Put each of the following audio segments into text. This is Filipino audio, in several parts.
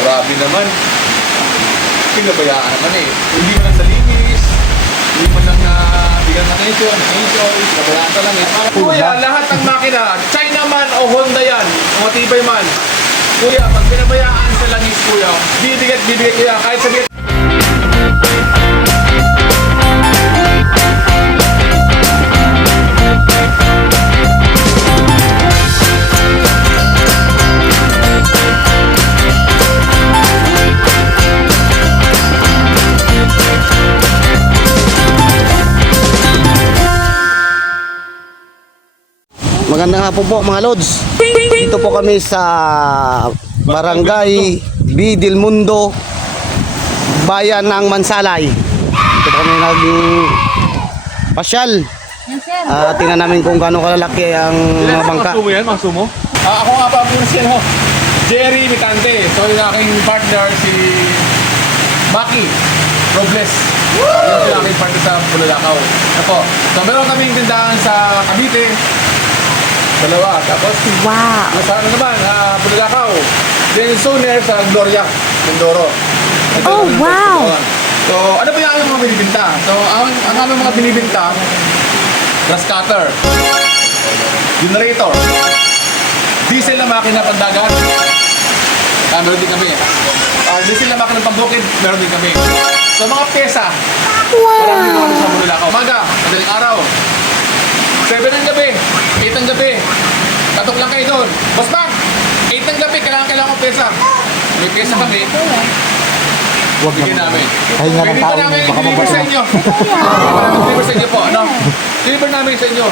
Grabe naman. Pinabayaan naman eh. Hindi man lang nalinis, hindi man lang bigyan ng attention, pinabayaan ka lang eh. Kuya, lahat ng makina, China man o Honda yan, o matibay man. Kuya, pag pinabayaan sa langis, kuya, bibigay kaya kahit sabihin. Magandang hapon po mga Lods. Dito po kami sa Barangay B. Del Mundo, Bayan ng Mansalay. Dito po kami naging pasyal. Tingnan namin kung gaano kalalaki ang mga bangka. Masumo yan, masumo? Ako nga pa po si Jerry Mitante. So yung aking partner si Maki Robles. Yung aking partner sa Bulalakaw. Ako. So meron kaming tindahan sa Cavite. Dalawa. Tapos, wow. Sa ano naman, Bulalakaw. Then, Soner sa Gloria, Mindoro. Oh, wow. So, ano ba yung aming mga binibinta? So, ang aming mga binibinta, grass cutter, generator, diesel na makina pandagat, meron din kami. Diesel na makina pambukid, meron din kami. So, mga pyesa, marami naman sa Bulalakaw. Umaga, madaling araw, 7 ng gabi, 8 ng gabi, tatok lang kayo doon. Boss Mac, 8 ng gabi, kailangan ko pesa. May pesa kami. Huwag bigyan namin. Pwede pa namin i-deliver sa inyo. I-deliver sa inyo po, ano? Deliver namin sa inyo.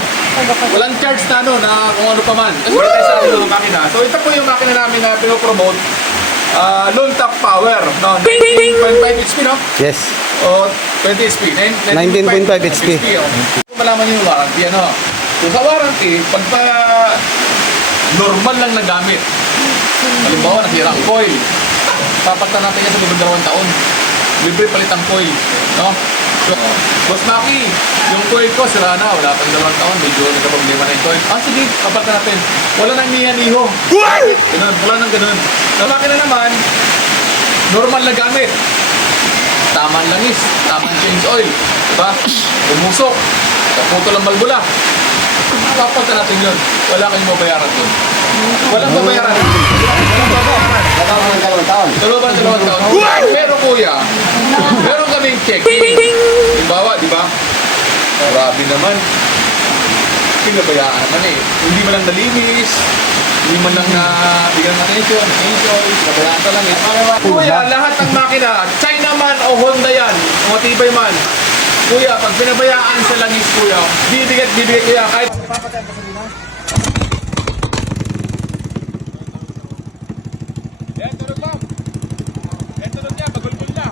Walang charge na ano, na kung ano pa man. Kasi tayo sa akin ng makina. So ito po yung makina namin na pinopromote. Loan top power, no? 19.5 HP, no? Yes. O 20 HP. 19.5 HP. Kung malaman nyo yung warranty, ano? So sa warranty, pagka normal lang na gamit, halimbawa nasira ang coil, papagtan natin yan sa loob ng 2 taon. Libre palit ang coil, no? So, Boss Maki, yung coil ko sira na, wala pang 2 taon, medyo nagka-problema na yung coil. Sige, papagtan natin. Wala nang niyan-iho. Ganun, wala nang ganun. Sa makina naman, normal na gamit. Tamang langis, tamang change oil, diba? Umusok, kaputol ang balbula. Papagtan natin yun. Wala kayong mabayaran dun. Walang mabayaran. Dalawang taon. Pero kuya, meron kaming check. Halimbawa, di ba? Grabe naman. Pinabayaan naman eh. Hindi man lang nalinis, hindi man lang bigyan ng attention, pinabayaan ka lang eh. Kuya, lahat ng makina, China man o Honda yan, o matibay man. Kuya, pag pinabayaan sa langis, kuya, bibigay kaya kahit papatay pa sa lina. Yan, tulog lang. Yan, tulog niya, bagulgul na.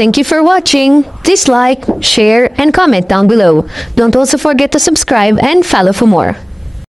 Thank you for watching. Please like, share, and comment down below. Don't also forget to subscribe and follow for more.